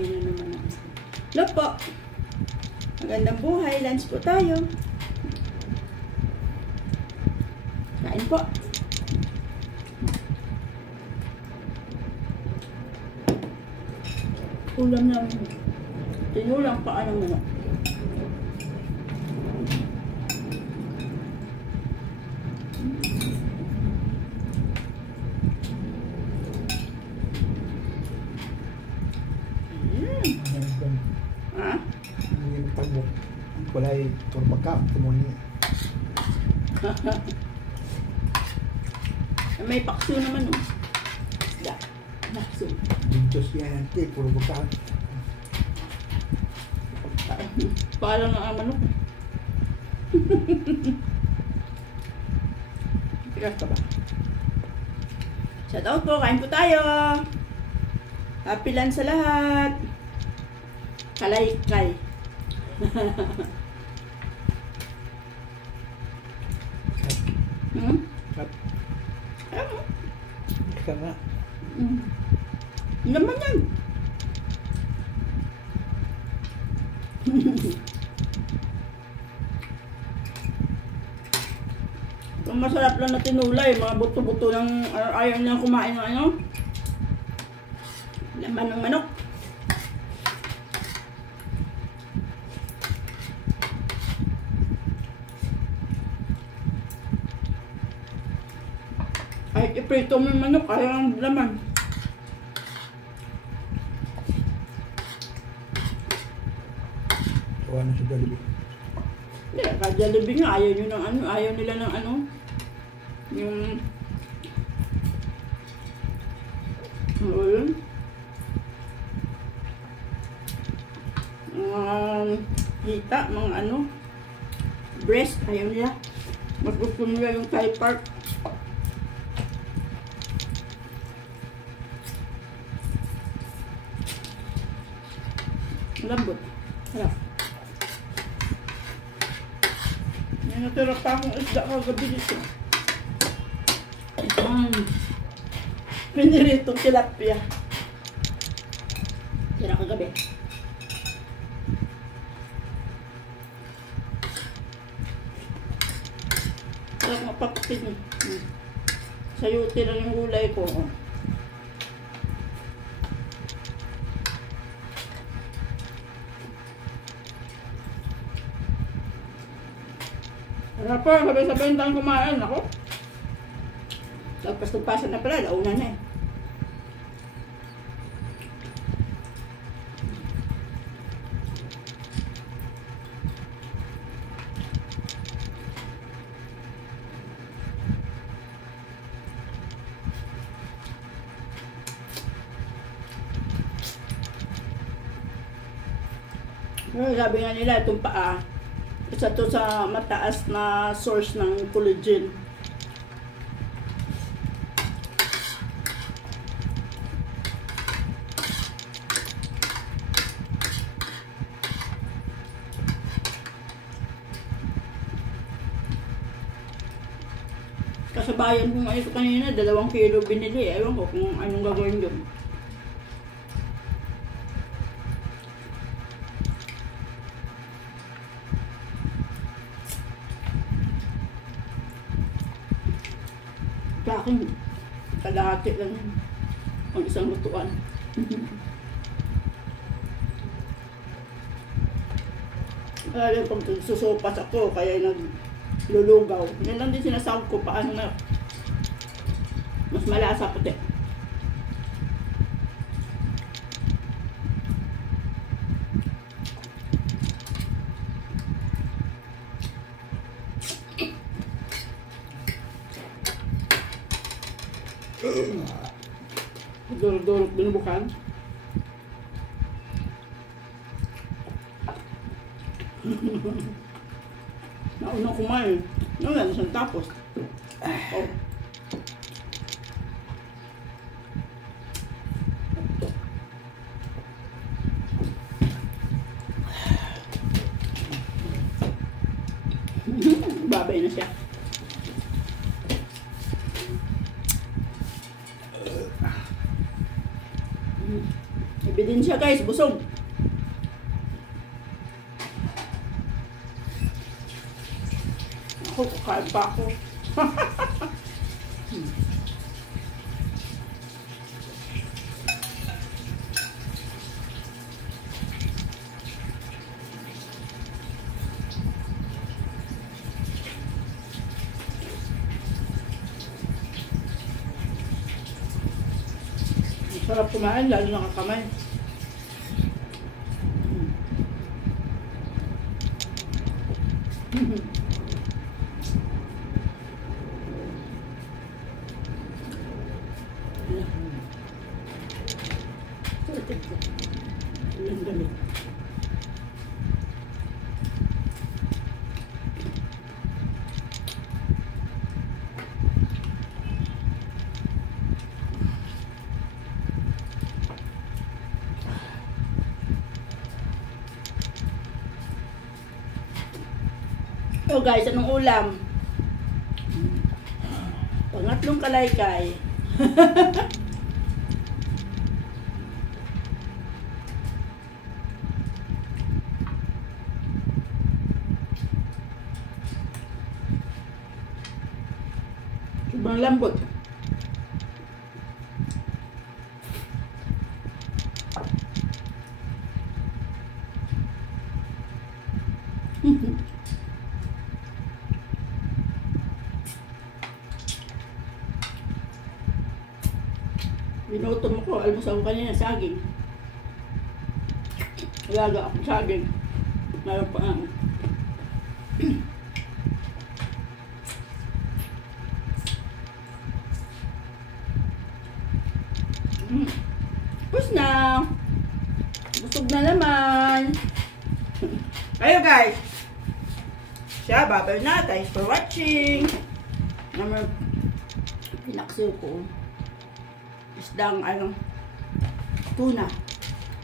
Tingin na naman ako. Hello po. Magandang buhay. Lunch po tayo. Kain po. Ulam namin. Tinulang pa anong naman. Walay turbaka, timoni. May pakso naman, oh. Da, pakso. Dito siya yan, puro baka. Parang ang manok. Pikas ka ba? Shout out po, kain po tayo. Happy lunch sa lahat. Kalay-kay. Kat. Ano? Ika nga. Naman yan. Ang masarap lang na tinulay, mga buto-buto ng ayaw nilang kumain ng ano. Laman ng manok. Kahit iprito mo yung manok, ayaw ang laman. Tawa na si Jollibee. Hindi, ka-Jollibee nga, ayaw nyo ng ano, ayaw nila ng ano. Yung... ano yun? Hita, mga ano. Breast, ayaw nila. Mas gusto nila yung thigh part. Lambot. Harap. May natira pa akong isda kagabi dito. Piniritong tilapia. Tira kagabi. Sarap mapapapin. Sayuti lang yung gulay ko. Wala pa, sabay-sabay tayong kumain. Ako. Lagpas-tagpasan na pala, launa na eh. Sabi nga nila, itong paa, isa to sa mataas na source ng collagen. Kasabayan ko nga ito kanina, 2 kilo binili. Ewan ko kung anong gagawin yun. Sa akin, kalahati lang yun. Ang isang lutuan. Kaya pag susopas ako, kaya naglulugaw. Yan lang din sinasawag ko paano na mas malasa puti. Durog-durog binubukan. Nauna kumain. Wala na siyang tapos. Oh. Babay na siya. Ibili Kain siya guys, busog. Ako, kakain pa ako. Sarap kumain, lalo nakakamay. Yung damit. So guys, anong ulam? Pangatlong kalaykay. Sobrang lambot. Binuto mo ko, almusal ko kanina, saging. Ilaga akong saging. Mayroon pa ang Tapos na. Busog na naman. Kayo guys. Siya, babay na. Thanks for watching. Naman, pinaksiw ko. Isdang, tuna.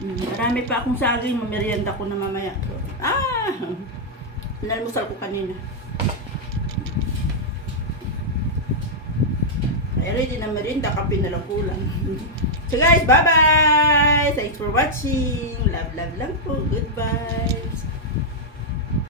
Marami pa akong saging. Mamerienda ko na mamaya. Pinalmusal ko kanina. Ay, ready na merienda. Kape na lang kulang. So guys, bye-bye! Thanks for watching. Love, love lang po. Goodbye.